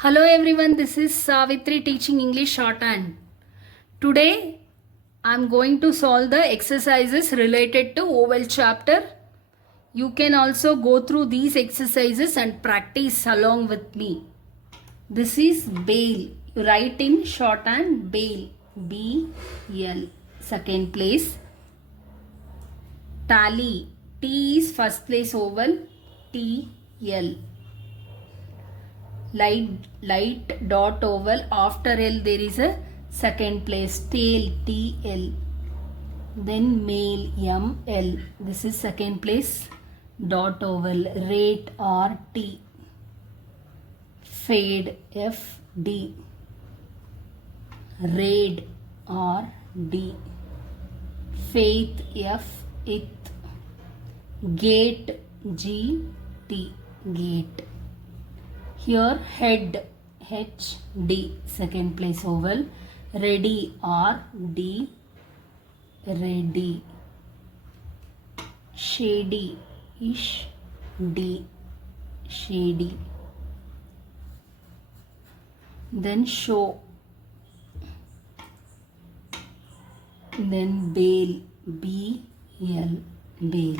Hello everyone, this is Savitri teaching English shorthand. Today I am going to solve the exercises related to vowel chapter. You can also go through these exercises and practice along with me. This is bail. You write in shorthand bail. B-L. Second place. Tally. T is first place vowel. T-L. Light dot oval, after L there is a second place, tail, TL. Then male, ML, this is second place, dot oval. Rate, RT. Fade, FD. Raid, RD. Faith, F, it. Gate, GT. Gate. Here head, HD, second place vowel. Ready, RD. Ready. Shady, Ish, D. Shady. Then show. Then bail, BL, bail.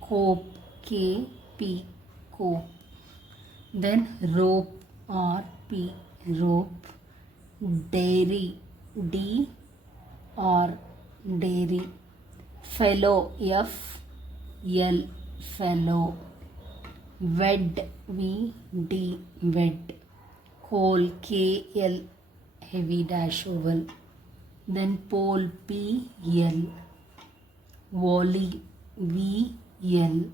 Cope, KP, cope. Then rope, RP, rope. Dairy, DR, dairy. Fellow, FL, fellow. Wed, VD, wed. Coal, KL, heavy dash oval. Then pole, PL. Volley, VL.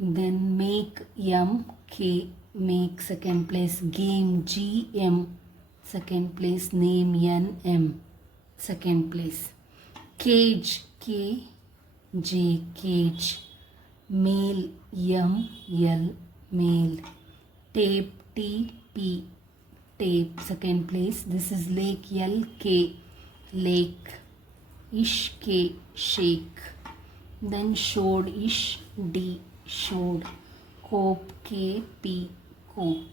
Then make, MK, make, second place. Game, GM, second place. Name, NM, second place. Cage, KJ, cage. Male, ML, male. Tape, TP, tape, second place. This is lake, LK, lake. Ishk, shake. Then showed, Ish, D, showed. Cope, KP, cope.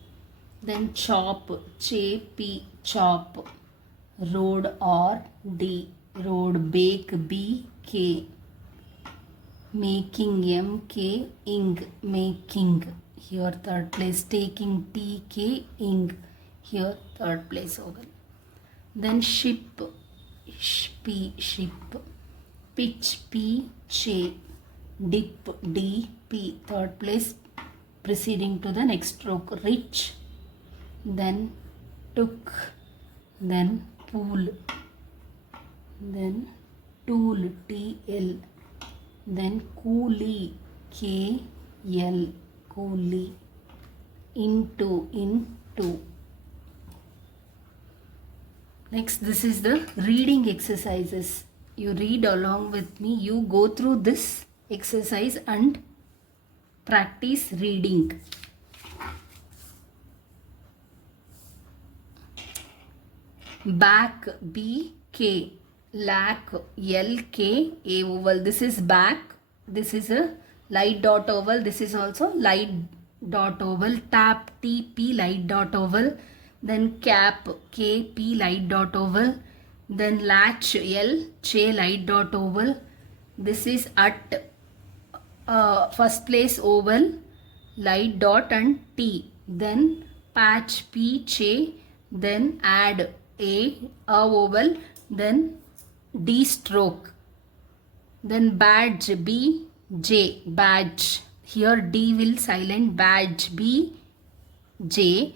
Then chop, CP, chop. Road, RD, road. Bake, BK. Making, MK, ing, making. Here third place. Taking, TK, ing. Here third place oval. Then ship, SP, ship. Pitch, P, dip, DP, third place, proceeding to the next stroke. Rich, then took, then pool, then tool, TL, then coolie, KL, coolie. Into. Next, this is the reading exercises. You read along with me. You go through this exercise and practice reading. Back, BK. Lack, LK, A oval. This is back. This is a light dot oval. This is also light dot oval. Tap, TP, light dot oval. Then cap, KP, light dot oval. Then latch, L, J, light dot oval. This is at first place oval, light dot and T. Then patch, P, J. Then add, A oval. Then D stroke. Then badge, B, J, badge. Here D will silent, badge, B, J.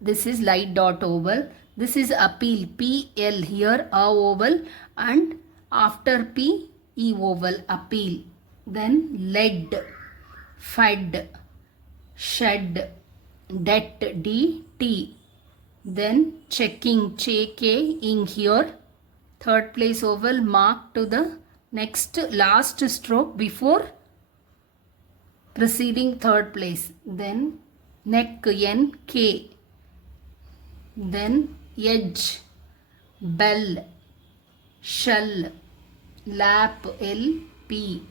This is light dot oval. This is appeal, PL. Here A oval and after P, E oval, appeal. Then lead, fed, shed, debt, DT. Then checking, JK, ing. Here third place oval, mark to the next last stroke before preceding third place. Then neck, NK. Then edge, bell, shell, lap, LP.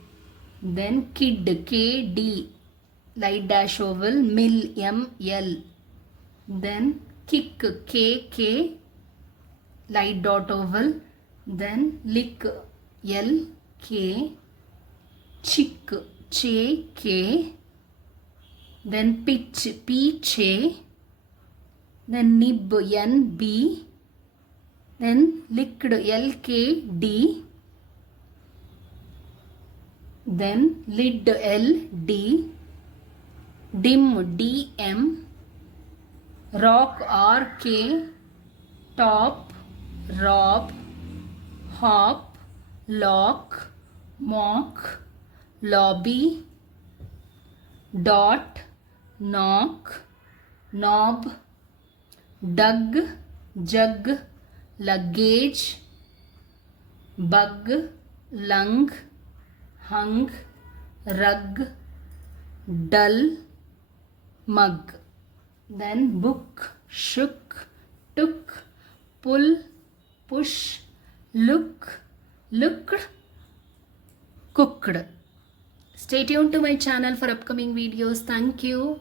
Then kid, KD, light dash oval, mill, M-L. Then kick, K, light dot oval. Then lick, L-K. Chick, J-K. Then pitch, P-J. Then nib, N-B. Then licked, L-K-D. Then lid, L-D. Dim, D-M. Rock, R-K. Top, rob. Hop, lock. Mock, lobby. Dot, knock. Knob, dug, jug. Luggage, bug, lung, hung, rug, dull, mug. Then book, shook, took, pull, push, look, looked, cooked. Stay tuned to my channel for upcoming videos. Thank you.